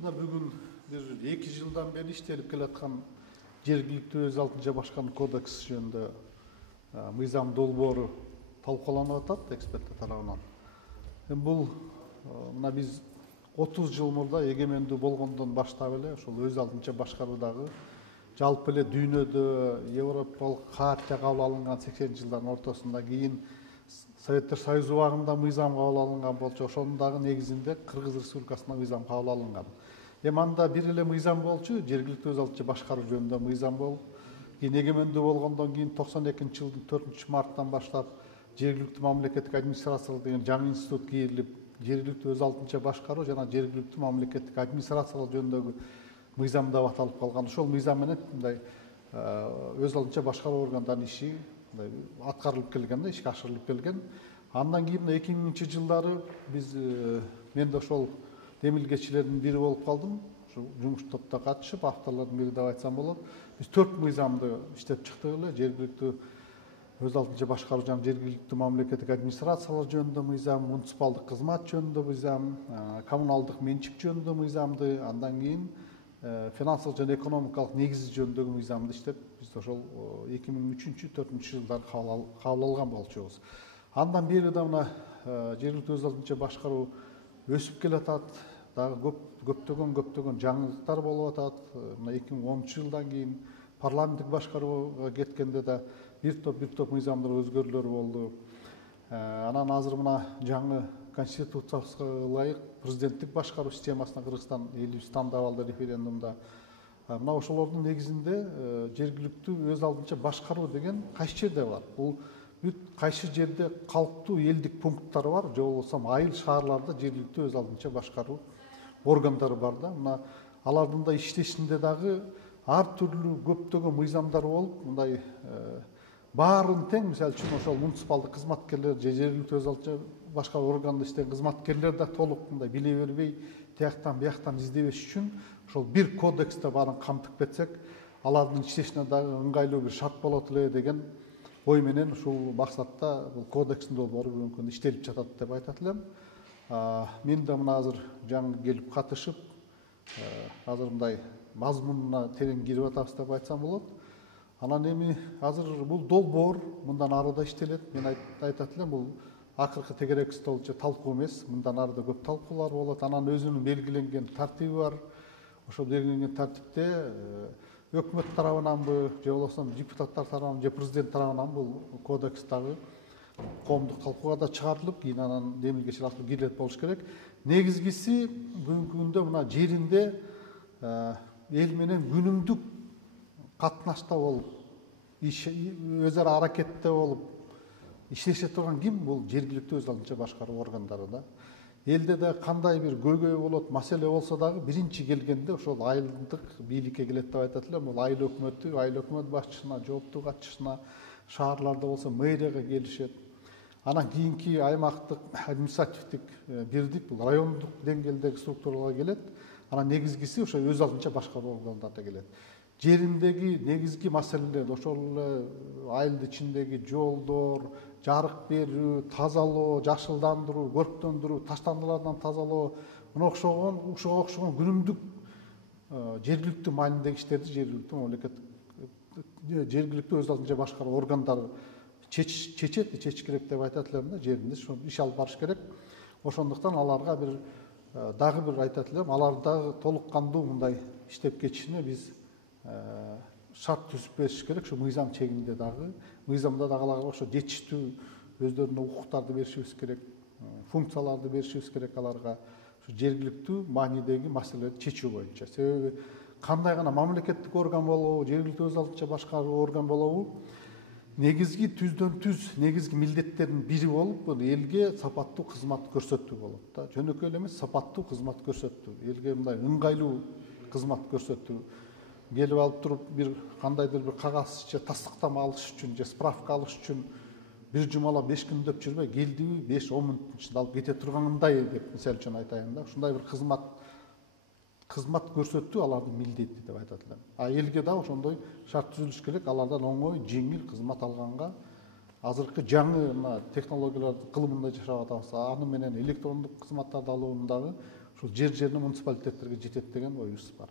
Мына бүгін bir 2 жылдан бері иштелип келаткан жергиликтүү өз алдынча башкаруу кодекси жөнүндө мыйзам долбоору талкууланып атат эксперттер тарабынан. Бул мына биз 30 жыл мурда эгемендүү болгондон баштап эле ошол өз алдынча башкаруудагы жалпы эле дүйнөдө Европалык хартия кабыл алынган 80-жылдардын ортосунда кийин Советтер Союзу убагында мыйзам кабыл алынган болчу. Ошонун дагы негизинде Кыргыз Республикасында мыйзам кабыл алынган. Анда бир эле мыйзам болчу, жергиликтүү өз алдынча башкаруу жөнүндө мыйзам болуп, кийин эгемендүү болгондон кийин 92-жылдын 4-марттан баштап жергиликтүү мамлекеттик администрациялар деген жаңы институт кийилип, жергиликтүү өз алдынча башкаруу жана жергиликтүү мамлекеттик администрациялар жөнүндөгү мыйзам деп аталып калган. Ошол мыйзам менен мындай өз алдынча башкаруу органдарынын иши аткарылып келген, ишке ашырылып келген. Андан кийин 2000-жылдары биз мен да ошол демилгечилердин бири болуп калдым. Ошо жумуш топто катышып, авторлордун бири деп айтсам болот. Биз 4 мыйзамды иштеп чыктык эле. Жергиликтүү өз алдынча башкаруу жана жергиликтүү мамлекеттик администрациялар жөнүндө мыйзам, муниципалдык кызмат жөнүндө мыйзам, коммуналдык менчик жөнүндө мыйзамды, андан кийин финансылык жана экономикалык негизи жөнүндөгү мыйзамды иштеп, биз ошол 2003-2004 жылдары кабыл алган болчубуз. Андан бери да мына жергиликтүү өз алдынча башкаруу өсүп келатат. Дагы көптөгөн жаңылыктар болуп атат. Мына 2010-жылдан кийин парламенттик башкарууга кеткенде да бир топ мыйзамдар өзгөрүүлөр болду. Анан азыр мына жаңы конституцияга ылайык президенттик башкаруу системасына Кыргызстан элибиз тандап алды референдумда. Мына ошолордун негизинде жергиликтүү өз алдынча башкаруу деген кайсы жерде бар? Бул бүт кайсы жерде калктуу элдик пункттар бар, же болбосо айыл шаарларда жергиликтүү өз алдынча башкаруу органдары бар да. Мына алардын да иштешинде дагы ар түрлүү көптөгөн мыйзамдар болуп, мындай баарын тең, мисалы үчүн ошол муниципалдык кызматкерлер же жергиликтүү өз алдынча башкаруу органында иштеген кызматкерлер да толук мындай биле бербей, тияктан бияктан издебеш үчүн ошол бир кодексте баарын камтып кетсек, алардын иштешине дагы ыңгайлуу бир шарт болот эле деген ой менен ушул максатта бул кодекстин долбоору бүгүнкү күндө иштелип жатат деп айтат элем. Мен да мына азыр жаңы келип катышып, азыр мындай мазмунуна терең кирип атабыз деп айтсам болот. Анан эми азыр бул долбоор мындан ары да иштелет. Мен айтат элем, бул акыркы тегерек столчу талкуу эмес, мындан ары да көп талкуулар болот. Анан өзүнүн белгиленген тартиби бар. Ошол белгиленген тартипте өкмөт тарабынанбы, же болбосо депутаттар тарабынан, же президент тарабынан бул кодекс дагы коомдук талкууга да чыгарылып, кийин анан демилгечилер аркылуу кирилет болуш керек. Негизгиси бүгүнкү күндө мына жеринде эл менен күнүмдүк катнашта болуп, өз ара аракетте болуп иштеше турган ким? Бул жергиликтүү өз алдынча башкаруу органдары да. Элде да кандай бир көйгөй болот, маселе болсо дагы биринчи келгенде ошол айылдык бийликке келет деп айтат элем. Бул айыл өкмөтү, айыл өкмөт башчысына, жооптуу катчысына, шаарларда болсо мэрияга келишет. Анан кийинки аймактык административдик бирдик, бул райондук деңгээлдеги структураларга келет. Анан негизгиси ошо өз алдынча башкаруу органдарына келет. Жериндеги негизги маселелер, ошол эле айылдын ичиндеги жолдор, жарык берүү, тазалоо, жашылдандыруу, көрктөндүрүү, таштандылардан тазалоо, мына ошого окшогон күнүмдүк жергиликтүү маанидеги иштерди жергиликтүү өз алдынча башкаруу органдары чечиш керек деп айтат элем да. Жеринде иш алып барыш керек. Ошондуктан аларга бир дагы бир айтат элем, алар дагы толук кандуу мындай иштеп кетишине биз шарт түзүп бериш керек. Ошо мыйзам чегинде дагы, мыйзамда дагы аларга ошо жетиштүү өздөрүнө укуктарды беришибиз керек, функцияларды беришибиз керек аларга. Ошо жергиликтүү маанидеги маселелерди чечүү боюнча. Себеби кандай гана мамлекеттик орган болобу, жергиликтүү өз алдынча башкаруу орган болобу, негизги түздөн-түз негизги милдеттердин бири болуп, бул элге сапаттуу кызмат көрсөтүү болот да. Жөнөкөй эле эмес, сапаттуу кызмат көрсөтүү, элге мындай ыңгайлуу кызмат көрсөтүү. Келип алып туруп бир кандайдыр бир кагаз же тастыктама алыш үчүн же справка алыш үчүн бир жумалап 5 күн деп жүрбөй, келдиби 5-10 мүнөттүн ичинде алып кете тургандай деп мисал үчүн айтайын да. Ушундай бир кызмат көрсөтүү алардын милдети деп айтат элем. Элге да ошондой шарт түзүлүш керек, алардан оңой, жеңил кызмат алганга. Азыркы жаңы технологиялардын кылымында жашап атабыз. Аны менен электрондук кызматтарды алуунун дагы ушул жерине муниципалитеттерге жетет деген оюбуз бар.